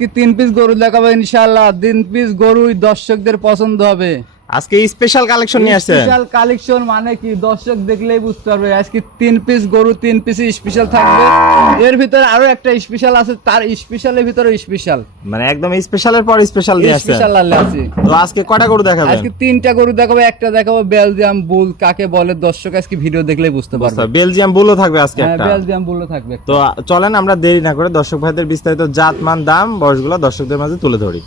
আজকে 3 পিস গরু দেখাবো ইনশাআল্লাহ। 3 পিস গরুই দর্শকদের পছন্দ হবে। আজকে স্পেশাল কালেকশন নিয়ে আসছেন। স্পেশাল কালেকশন মানে কি দর্শক দেখলেই বুঝতে পারবে। আজকে 3 পিস গরু 3 পিস স্পেশাল থাকবে। এর ভিতরে আরো একটা স্পেশাল আছে, তার স্পেশালের ভিতরে স্পেশাল, মানে একদম স্পেশালের পর স্পেশাল নিয়ে আসছেন। স্পেশাল আছে। তো আজকে কয়টা গরু দেখাবেন? আজকে 3টা গরু দেখাবো। একটা দেখাবো বেলজিয়াম বুল কাকে বলে, দর্শক আজকে ভিডিও দেখলেই বুঝতে পারবে। বেলজিয়াম বুলও থাকবে আজকে হ্যাঁ, একটা। বেলজিয়াম বুলও থাকবে। তো চলেন আমরা দেরি না করে দর্শক ভাইদের বিস্তারিত জাত মান দাম বয়সগুলো দর্শকদের মাঝে তুলে ধরি।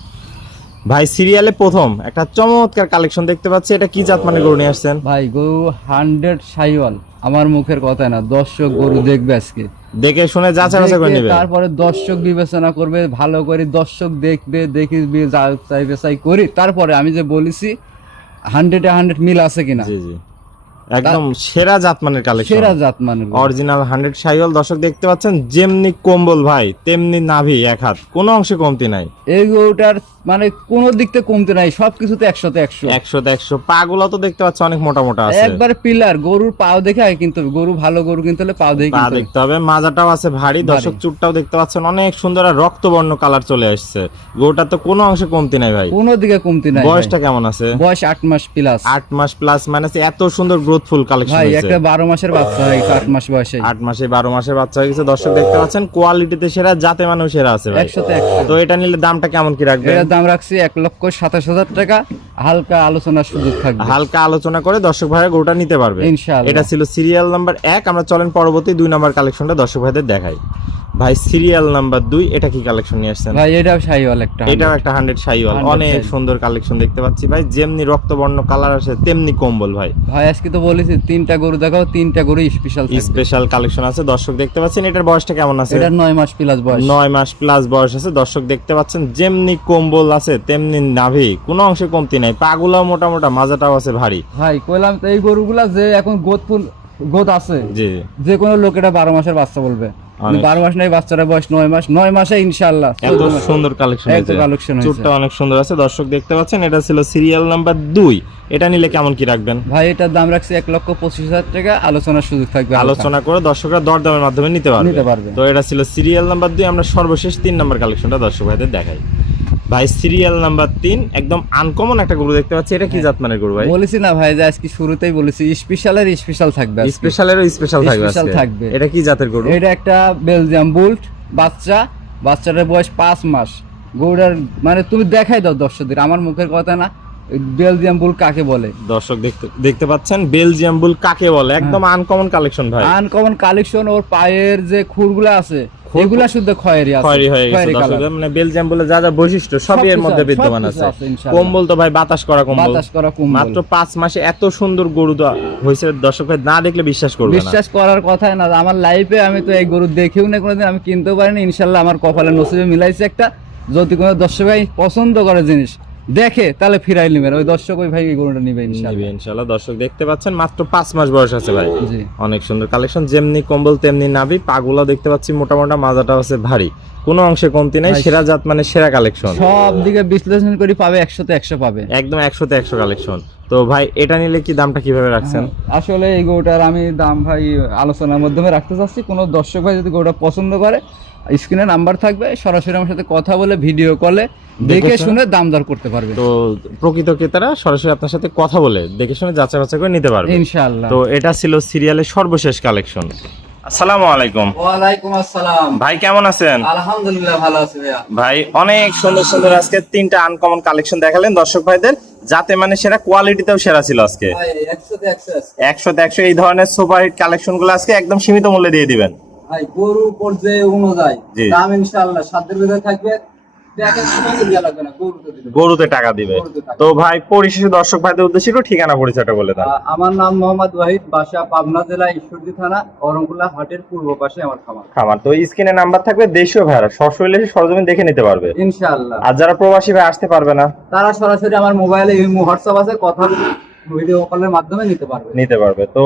ভাই সিরিয়ালে প্রথম একটা চমৎকার কালেকশন দেখতে পাচ্ছি, এটা কি জাত মানে গরু নিয়ে আসছেন? ভাই গরু 100 শাইওয়াল, আমার মুখের কথা না, দর্শক গরু দেখবে আজকে, দেখে শুনে যাচাই বাছাই করে নেবে। তারপরে দর্শক বিবেচনা করবে ভালো করে, দর্শক দেখবে, দেখি যাচাই বাছাই করি, তারপরে আমি যে বলেছি 100-এ 100 মিল আছে কিনা। জি জি, একদম সেরা জাতমানের কালেকশন, সেরা জাতমানের অরিজিনাল 100 শাইওয়াল। দর্শক দেখতে পাচ্ছেন যেমনি কম্বল ভাই তেমনি নাভি, এক হাত, কোনো অংশে কমতি নাই। এই গরুটার মানে কোনো দিক থেকে কমতি নাই, সবকিছুতে 100-তে 100। 100-তে 100। পা গুলো তো দেখতে পাচ্ছ অনেক মোটা মোটা আছে, একবারে পিলার। গরুর পাও দেখে আগে কিনতে হবে, গরু ভালো গরু কিনতে হলে পাও দেখে পা দেখতে হবে। মাজাটাও আছে ভারী, দর্শক চুটটাও দেখতে পাচ্ছেন অনেক সুন্দর আর রক্তবর্ণ কালার চলে আসছে। গরুটার তো কোনো অংশে কমতি নাই ভাই, কোনো দিকে কমতি নাই। বয়সটা কেমন আছে? বয়স 8 মাস প্লাস। 8 মাস প্লাস, মানে এত সুন্দর গ্রোথফুল কালেকশন ভাই হয়েছে। একটা 12 মাসের বাচ্চা হয়ে গেছে, 8 মাস বয়সে। 8 মাসে 12 মাসের বাচ্চা হয়ে গেছে। দর্শক দেখতে পাচ্ছেন কোয়ালিটিতে সেরা, জাতে মানেও সেরা আছে ভাই। 100-তে 100। তো এটা নিলে দামটা কেমন কি রাখবেন? এর দাম রাখছি 1,27,000 টাকা, হালকা আলোচনার সুযোগ থাকবে। হালকা আলোচনা করে দর্শক ভাইরা গরুটা নিতে পারবে ইনশাআল্লাহ। এটা ছিল সিরিয়াল নাম্বার 1। আমরা চলেন পরবর্তী 2 নাম্বার কালেকশনটা দর্শক ভাইদের দেখাই। ভাই সিরিয়াল নাম্বার 2, এটা কি কালেকশন নিয়ে আসছেন? ভাই এটাও শাইওয়াল একটা, এটাও একটা 100 শাইওয়াল। অনেক সুন্দর কালেকশন দেখতে পাচ্ছি ভাই, যেমনি রক্তবর্ণ কালার আছে তেমনি কম্বল ভাই। ভাই আজকে তো বলেছি 3টা গরু দেখাও, 3টা গরু স্পেশাল থাকবে। স্পেশাল কালেকশন আছে দর্শক দেখতে পাচ্ছেন। এটার বয়সটা কেমন আছে? এটা 9 মাস প্লাস বয়স। 9 মাস প্লাস বয়স আছে। দর্শক দেখতে পাচ্ছেন যেমনি কম্বল আছে তেমনি নাভি, কোনো অংশে কমতি নাই। পাগুলাও মোটা মোটা, মাজাটাও আছে ভারী। ভাই কইলাম তো এই গরুগুলা যে এখন গোদ আছে, জি, যে কোনো লোক এটা 12 মাসের বাচ্চা বলবে। 12 মাস নাই, বাচ্চারা বয়স 9 মাস। 9 মাসে ইনশাআল্লাহ এত সুন্দর কালেকশন হয়েছে। চুটটা অনেক সুন্দর আছে দর্শক দেখতে পাচ্ছেন। এটা ছিল সিরিয়াল নাম্বার 2। এটা নিলে কেমন কি রাখবেন? ভাই এটার দাম রাখছি 1,25,000 টাকা, আলোচনার সুযোগ থাকবে। আলোচনা করে দর্শকরা দরদামের মাধ্যমে নিতে পারবে। তো এটা ছিল সিরিয়াল নাম্বার 2। আমরা সর্বশেষ 3 নাম্বার কালেকশনটা দর্শক ভাইদের দেখাই। ভাই সিরিয়াল নাম্বার 3, একদম আনকমন একটা গরু দেখতে পাচ্ছি। এটা কি জাতমানের গরু ভাই? বলেছি না ভাই যে আজকে শুরুতেই বলেছি স্পেশালের স্পেশাল থাকবে, স্পেশালেরও স্পেশাল থাকবে। এটা কি জাতের গরু? এটা একটা বেলজিয়াম বুল বাচ্চা, বাচ্চাটার বয়স 5 মাস। গরুটার মানে তুমি দেখাই দাও দর্শকদের, আমার মুখের কথা না, বেলজিয়াম বুল কাকে বলে। দর্শক দেখতে পাচ্ছেন বেলজিয়াম বুল কাকে বলে, একদম আনকমন কালেকশন ভাই। Uncommon collection. ওর পায়ের যে খুরগুলো আছে এগুলা শুদ্ধ খয়েরি আছে, খয়েরি হয়ে গেছে দর্শক। মানে বেলজিয়াম বলে যা যা বৈশিষ্ট্য সবই এর মধ্যে বিদ্যমান আছে। কম্বল তো ভাই বাতাস করা কম্বল, মাত্র 5 মাসে এত সুন্দর গরু হয়েছে। দর্শক ভাই না দেখলে বিশ্বাস করবে না। বিশ্বাস করার কথাই না। আমার লাইফে আমি তো এই গরু দেখেও না কোনোদিন, আমি কিনতেও পারিনি। ইনশাআল্লাহ আমার কপালে নসিবে মিলাইছে একটা। যদি কোনো দর্শক ভাই পছন্দ করে জিনিস দেখে তাহলে ফিরাই নেবেন, ওই দর্শক ওই ভাই এই গরুটা নিবে ইনশাআল্লাহ। দর্শক দেখতে পাচ্ছেন মাত্র 5 মাস বয়স আছে ভাই। জি, অনেক সুন্দর কালেকশন, যেমনি কম্বল তেমনি নাভি। পাগুলা দেখতে পাচ্ছি মোটা মোটা, মাজাটা আছে ভারী, কোনো অংশে কমতি নাই। সেরা জাত মানে সেরা কালেকশন, সব দিকে বিশ্লেষণ করে পাবে 100-তে 100 পাবে, একদম 100-তে 100 কালেকশন। তো ভাই এটা নিলে কি দামটা কিভাবে রাখছেন? আসলে এই গরুটার আমি দাম ভাই আলোচনার মাধ্যমে রাখতে চাচ্ছি। কোনো দর্শক ভাই যদি গরুটা পছন্দ করে, স্ক্রিনে নাম্বার থাকবে, সরাসরি আমার সাথে কথা বলে ভিডিও কলে দেখে শুনে দাম দর করতে পারবে। তো প্রকৃত ক্রেতারা সরাসরি আপনার সাথে কথা বলে দেখে শুনে যাচাই বাছাই করে নিতে পারবে ইনশাআল্লাহ। তো এটা ছিল সিরিয়ালের সর্বশেষ কালেকশন। আসসালামু আলাইকুম। ওয়ালাইকুম আসসালাম। ভাই কেমন আছেন? আলহামদুলিল্লাহ ভালো আছি ভাইয়া। ভাই অনেক সুন্দর সুন্দর আজকে 3টা আনকমন কালেকশন দেখালেন দর্শক ভাইদের, যাতে মানে সেরা, কোয়ালিটিতেও সেরা ছিল আজকে। ভাই 100-তে 100 100-তে 100 এই ধরনের সুপারহিট কালেকশন গুলো আজকে একদম সীমিত মূল্যে দিয়ে দিবেন। ভাই গরু পর্যায়ে অনুযায়ী দাম ইনশাআল্লাহ সাধ্যের ভিতরে থাকবে। গরুতে টাকা দিবে। তো ভাই পরিশেষে দর্শক ভাইদের উদ্দেশ্যে একটু ঠিকানা পরিচয়টা বলে দেন। আমার নাম মোহাম্মদ ওয়াহিদ, বাসা পাবনা জেলা ঈশ্বরদী থানা অরঙ্গুলা হাটের পূর্ব পাশে আমার খামার। তো স্ক্রিনে নাম্বার থাকবে, দেশীয় ভাইরা সরাসরি এসে সরজমিন দেখে নিতে পারবে ইনশাআল্লাহ। আর যারা প্রবাসী ভাই আসতে পারবে না, তারা সরাসরি আমার মোবাইলে হোয়াটসঅ্যাপ আছে, কথা ভিডিও কলের মাধ্যমে নিতে পারবে। তো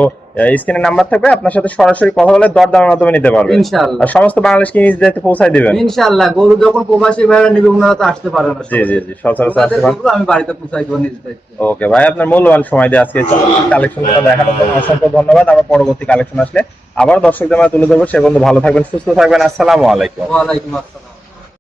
স্ক্রিনে নাম্বার থাকবে, আপনার সাথে সরাসরি কথা বলে দরদামের মাধ্যমে নিতে পারবে ইনশাআল্লাহ। আর সমস্ত বাংলাদেশকে নিজ দায়িত্বে পৌঁছায় দিবেন ইনশাআল্লাহ। গরু যখন প্রবাসী ভাইরা নিবে ওনারা তো আসতে পারে না। জি জি জি, সচরাচর আসতে পারেন। আমি বাড়িতে পৌঁছাই দেব নিজ দায়িত্বে। ওকে ভাই, আপনার মূল্যবান সময় দিয়ে আজকে কালেকশনগুলো দেখানোর জন্য অসংখ্য ধন্যবাদ। আমরা পরবর্তী কালেকশন আসলে আবার দর্শকদের মাঝে তুলে ধরবো। সে পর্যন্ত ভালো থাকবেন, সুস্থ থাকবেন। আসসালামু আলাইকুম। ওয়া আলাইকুম আসসালাম।